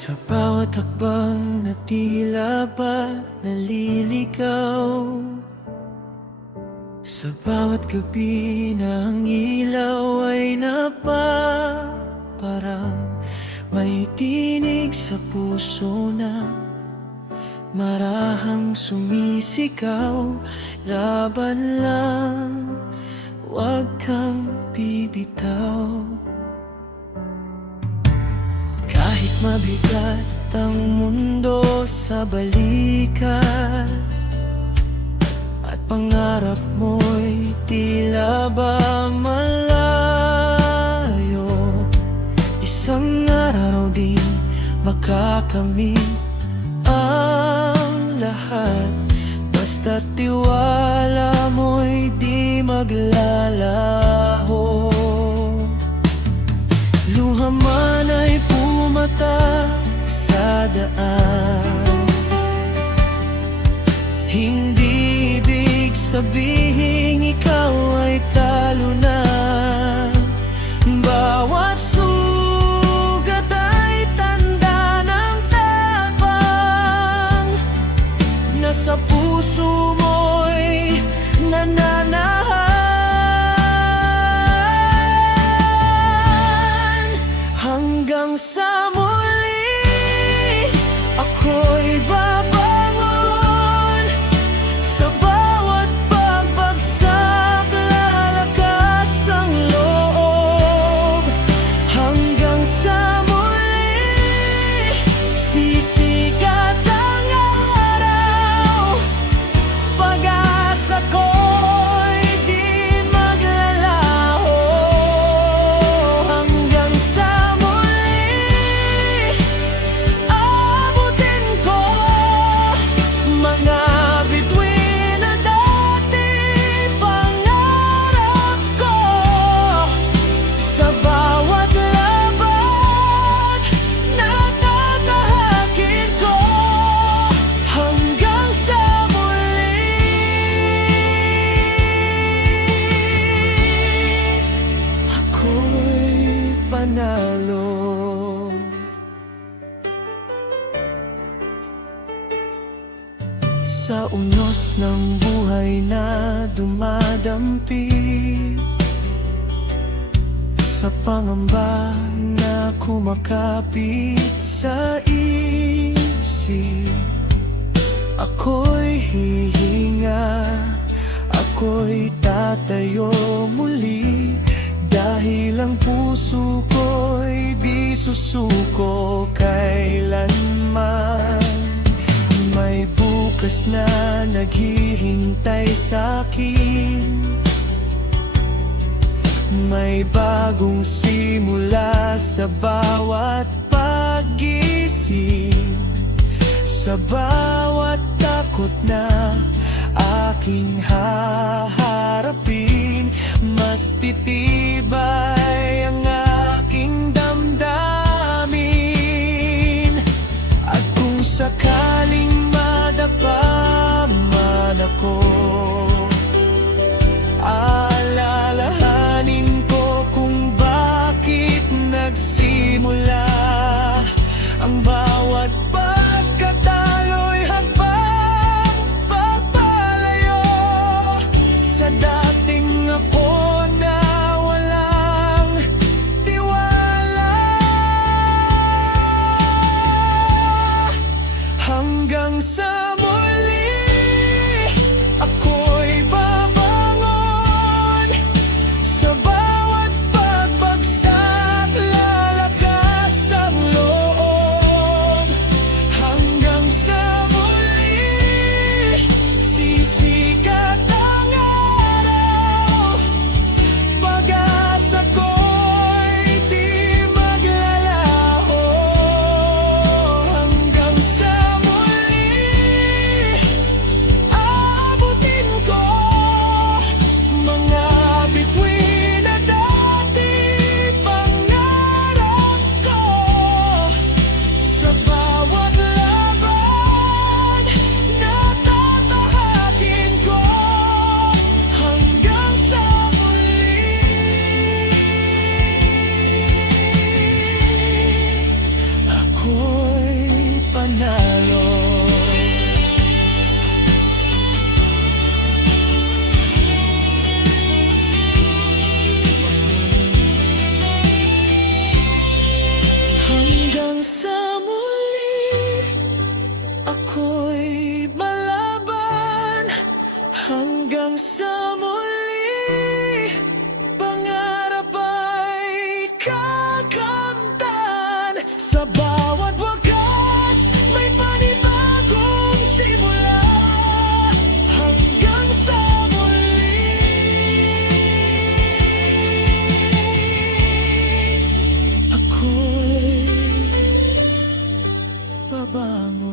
Sa bawat hakbang na tila ba naliligaw, sa bawat gabi na ang ilaw ay napaparang, may tinig sa puso na marahang sumisigaw. Laban lang, huwag kang bibitaw. Kahit mabigat ang mundo sa balikat, at pangarap mo'y tila ba malayo, isang araw din makakamit ang lahat. Basta't tiwala mo'y di maglalaho. Luha man ay pumatak sa daan, hindi ibig sabihin ikaw ay talo na. Bawat sugat ay tanda ng tapang, nasa puso mo'y nananahan. Hanggang sa muli ako'y babangon, sa bawat pagbagsak lalakas ang loob. Hanggang sa muli sisikat ang araw, pag-asa ko'y di maglalaho. Hanggang sa muli abutin ko mga bituin na dati pangarap ko. Sa bawat laban na tatahakin ko, hanggang sa muli ako'y panalo. Sa unos ng buhay na dumadampi, sa pangamba na kumakapit sa isip, ako'y hihinga, ako'y tatayo muli, dahil ang puso ko'y di susuko kailanman. May bukas na naghihintay sa'kin, may bagong simula sa bawat pag-gising, sa bawat takot na aking haharapin. Mas titibay ang aking damdamin, at kung sakaling madapa man ako, alalahanin ko kung bakit nagsimula ang bawat pagkatalo'y hakbang pagpalayo manalo. Hanggang sa muli, ako'y lalaban. Hanggang sa muli, pangarap ay kakamtan. Sa bawat wakas, may panibagong simula. Hanggang sa muli, ako'y babangon.